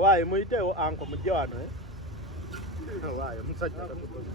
Owaye muyitewo anko mujje wano owaye musajja tatukoze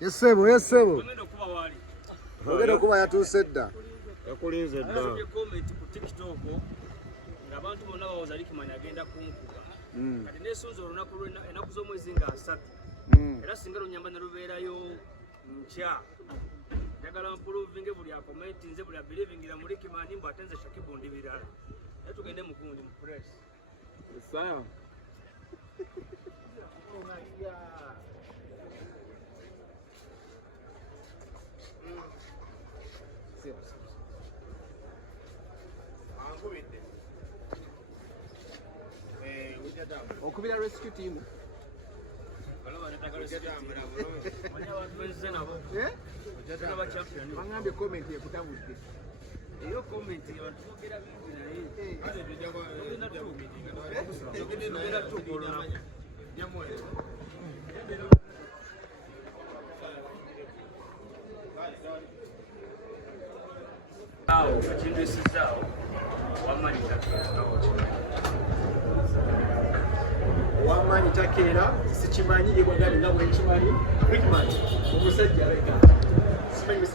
Yes sebo. Ogenda kuba yatuuse dda. Yakulinze dda. Comment ku TikTok ngabantu bonna bawoza alikimanya agenda kunkuba. Kati nesunza olunaku enaku z'omwezi nga 3. Era singa lunyamba ne lubeerayo nkya. Njagala mpuluvinge buli akomenti nze buli abilivingira muri kimani mbu atenze Shakibu ndi birala. Tugende mukundi mu press. Sawa. Okubira rescue team. Mangambe comment ekutambudde. Eyo comment abantu bogera bingi naye. Awo ekintu esizaawo wamanyi Wamanyi takeera sikimanyi yegwagali nga bwekimanyi Rickman omusajja aleka simanyi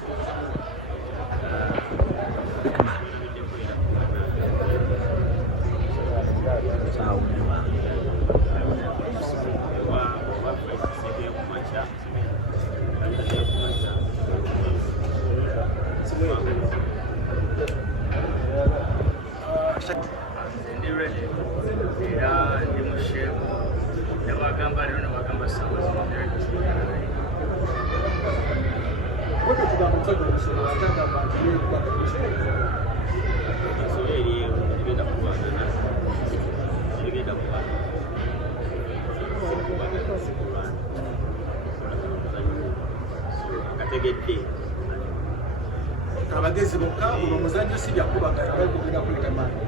abagezi bokka ono omuzannyo si byakubagala bagenda kuleta maanyi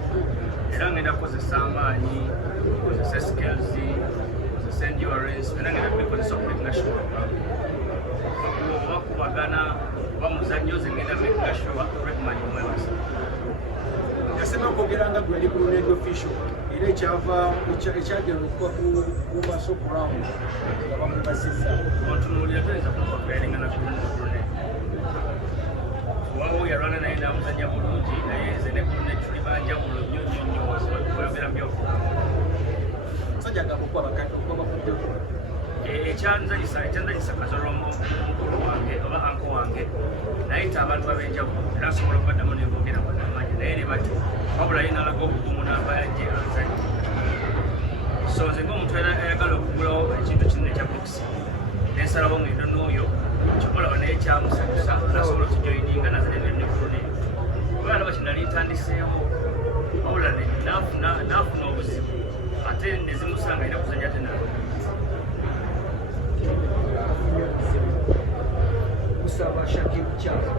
era ngenda kukozesa amaanyi kozesa skills kozesa endurance era ngenda kubikozesa okunational bakubagana oba muzannyo ze ngenda making sure Rickman omwebasa yasema okwogera nga gwe ali ku luneed official era ekyagenda okuba ku maso ground nga bamubasizza ontunuulira toyinza kumukopeeringa nakulune wawo yarwana naye namuzanya bulungi naye nze ne kulune tuli banjawulo nnyo oyogera byoko musajja agamba okuba bakadde okuba bakuddeko ekyanzanyisa Kazolo omukulu wange oba anko wange nayita abantu ab'enjawulo era asobola okubaddamu nebogera banamanyi naye ne batyo wabula yinalaga obugumu n'aba yajje anzanyi so nze ng'omuntu ayagala okugulawo ekintu kinene ekya bokisi nensalawo ngendo n'oyo kikolaba naye kyamusanyusa nasobola okijoyininga nazanenekulune kuba alaba kinali ntandiseewo wabula naafuna obuzibu ate nezimusanga ina kuzanya ate nalo Kusaba Shakib Chama.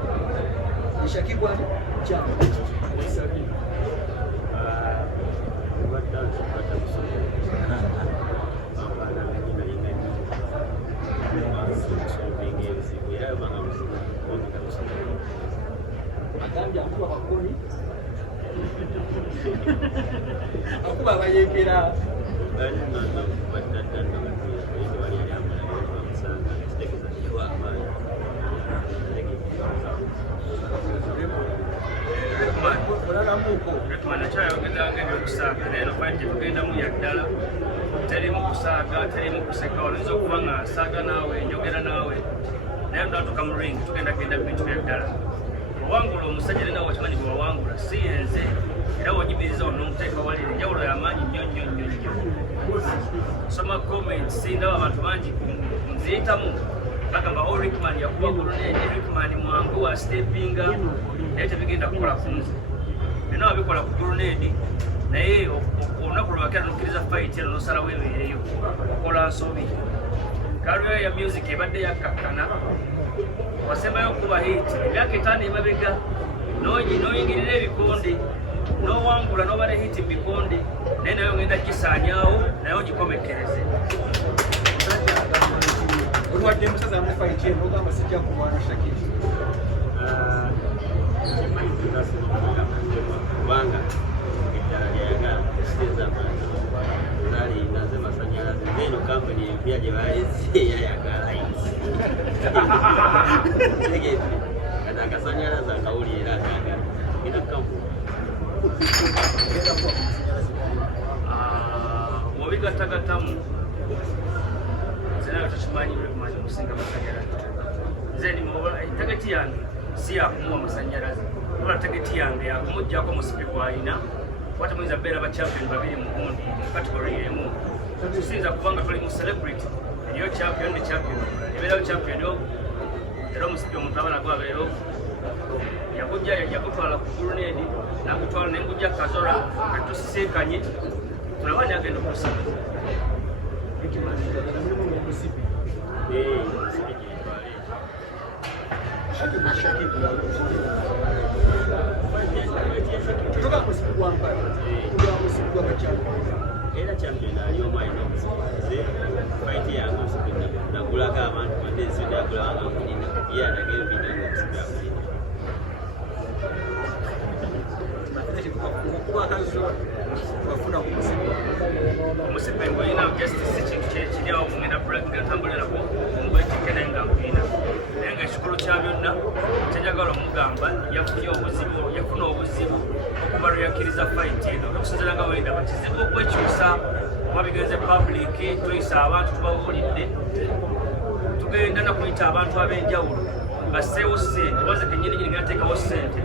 Ni Shakib wani? Chama. Shakib. Agambye akuba bakoni. Akuba bayekera. nakyayogedanga ebyokusaaga naye nokwanti tugendamu yaddala terimu kusaaga terimu kuseka oyinza okuba nga nsaaga naawe njogera naawe naye tunatuka mu ring tugenda genda bintu byaddala owangula omusajja nenawe wakimanyi bwe wawangula si yenze era wogibiriza onomuteeka walira enjawulo yamaanyi nnyo nnyo nnyo nnyo soma comments ndaba abantu bangi nziyitamu bagamba Rickman yakuba kulunene Rickman mwangu wa stepinga naye tebigenda kukola kunze nina wabikola ku grenade naye olunaku lwebakera nokkiriza fight eno nosalawo ebeereyo okola nsobi kaliyo ya music ebadde yakkakkana wasembayo okuba hit emyaka 5 emabega noyingirira ebikonde nowangula noba ne hit mubikonde naye nayo ngenda gisaanyaawo naye ogikomekkereze Olwadde musaza amufaiti eno ogamba sijja kulwana Shakib. Kubanga eddala lyayagala siteza abantu zali naze masanyalaze zeno kampuni empya gye bayise yayagala tegete kati akasanyalaze akawulira akagala genda kampuni wobigattagattamu zenayo tokimanyi Rickman okusinga masanyalaze nze tageti yange si yakumuwa masanyalaze wabula tageti yange yakumuggyako musipiku alina kuba temuyinza beera bachampion babiri mu gundi mu kategori emu tusinza kubanga tuli mu celebrity eriyo champion ne champion ebeerayo champion era omusipi omuntu aba nagwo abeero yakujja yakutwala ku grenade nakutwala nengujja Kazora katusisinkanye tulaba nyagenda okusiba Tutoka musipi wamba. Kuja musipi wamba champion. era champion aliomu alina omusipize fight yange omusipi nagulaga abantu badde ensonda yagulabanga nkulina ye anagera ebindanga omusipi akulina omusipi ng'olina justice kintu kyekiryawo kugenda gatambulirako ngwetikene nga nkulina naye ngaekikulu kya byonna kyenjagala omugamba yafuna obuzibu okuba lweyakkiriza fight eno okusinzira nga wendaba kizibu okwekyusa kuba bigenze public tuyisa abantu tubabuulidde tugenda nakuyita abantu ab'enjawulo basseewo ssente obaze kenyini nyini ngateekawo ssente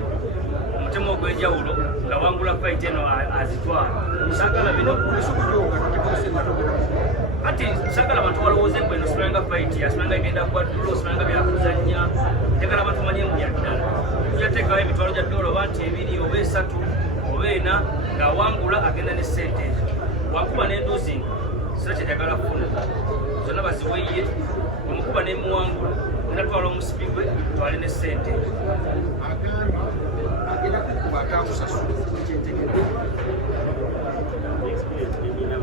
omutima ogw'enjawulo nga wangula fight eno azitwala sagala bino ati sagala abantu balowooze mbweno simanga fight yasimanga igenda kwaddulo simanga byakuzannya njagala abantu manye mubyaddala tujateekawo emitwalo gya dola oba nti 2 oba 3 oba 4 ng'awangula agenda ne ssente ezo wakuba n'enduzinga sira kyejagala kufuna zonna baziweiye omukuba n'emuwangula nenatwala omusipi gwe twale ne ssente agenda kukuba atakusasula kyentegedde experience nina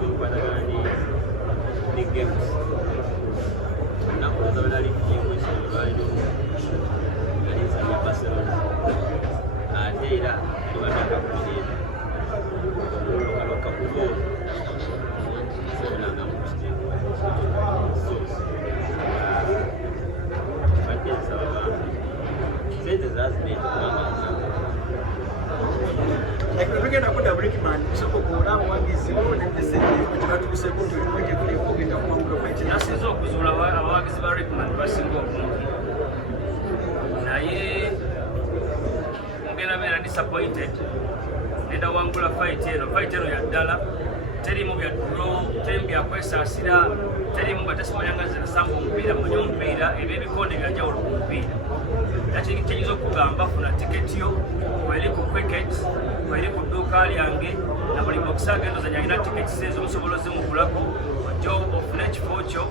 mukwatagana ne games nakuza balali kuyekwesonga balina galizanya Barcelona ate era tebadakakumirira omulokalwakakubo sebulanga mukitego badde nsaba bantu sente zazineeta kubanga tugenda kudda Rickman kusoko kuola muwagizi wone message kibatuuseeko nti olimwekekulieko ogenda kuwangula fight abasinga obungi naye ngenda beera disappointed nenda wangula fight eno yaddala terimu bya draw terimu byakwesaasira terimu batasimanyanga zirasamba omupiira munye omupiira ebyo ebikonde byanjawulo ku mupiira nakiyinza okugamba funa tiketi yo weri ku cricket weri ku dduuka lyange na buli bokisa agenda ozanya alina tiketi zeezo musobola ozimugulako ojja ofune ekifo kyo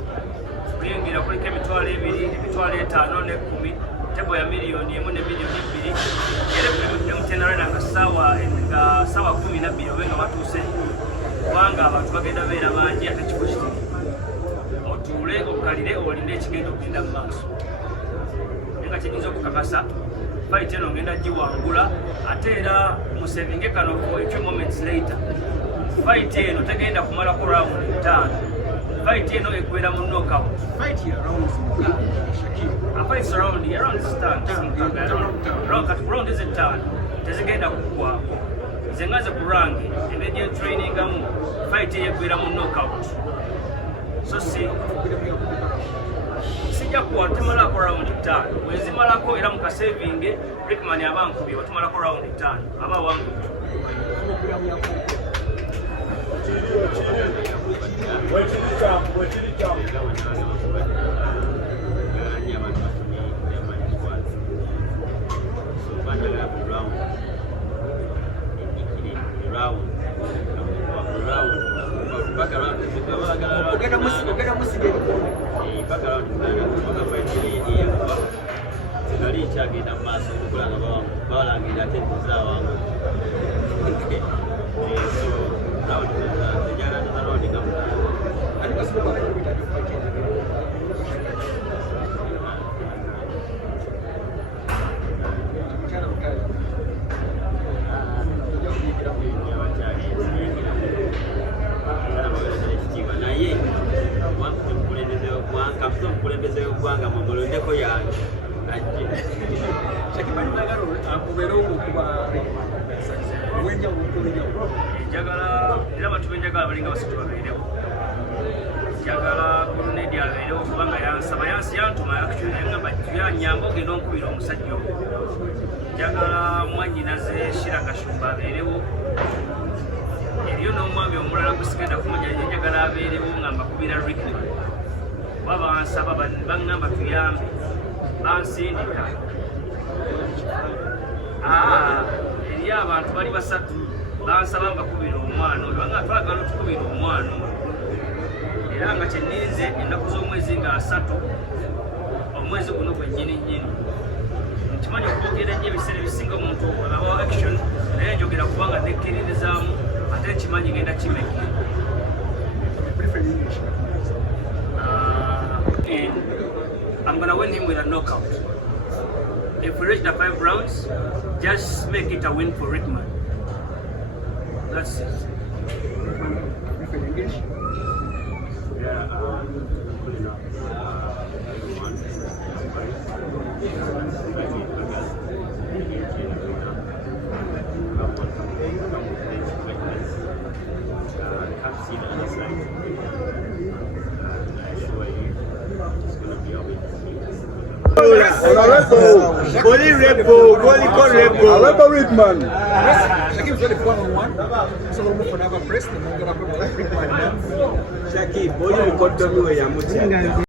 kuyingira kuliko emitwalo 2 emitwalo 5 ne 10 tebo ya miliyoni 1 ne miliyoni 2 era MTN Arena nga saawa 12 obenga batuuse kubanga abantu bagenda beera bangi ate ekifo kitini otuule okalire olinde ekigenda okugenda mu maaso nga kiyinza okukakasa fight eno ngenda giwangula ate era musevinge kano for a few moments later fight eno tegenda kumalako round 5 fight eno eggwera mu knockout fight ya rounds fight around round is it tezigenda kuggwako nze ngaze ku range ebegye trainingamu fight eyeggwera mu knockout so sijja kuwa tumalako round 5 wezimalako era mukasevinge Rickman abankubi watumalako round 5 aba wangu agenda mu maaso okukulanga bawalangira ate ntizaawangu ejagalaoninga naye omukulembeze w'eggwanga mumulondeko yange njagala era abantu benjagala balinga basatu babeirewo njagala Kolonedi abeirewo kubanga yansaba yantuma yangamba yanyamba ogenda onkubira omusajja ogwo njagala mwanyinaze Shira Kashumba abeirewo eriyo n'omwami omulala gusigenda kumanya njagala abeirewo nga mbakubira Rickman kuba bansaba baŋŋamba tuyambe bansindika eriyo abantu bali basatu bansaba mbakubira omwana oyo banga twagala otukubira omwana oyo era nga kyeninze ennaku z'omwezi nga 3 omwezi guno gwennyini nkimanyi okwogera nnyo ebiseera ebisinga omuntu abawo action naye njogera kubanga nekkiririzaamu ate nkimanyi genda kimeke I'm gonna win him with a knockout. If we reach the 5 rounds, just make it a win for Rickman. That's it. Goli Rebel Rickman. Shaki, boy, you got to do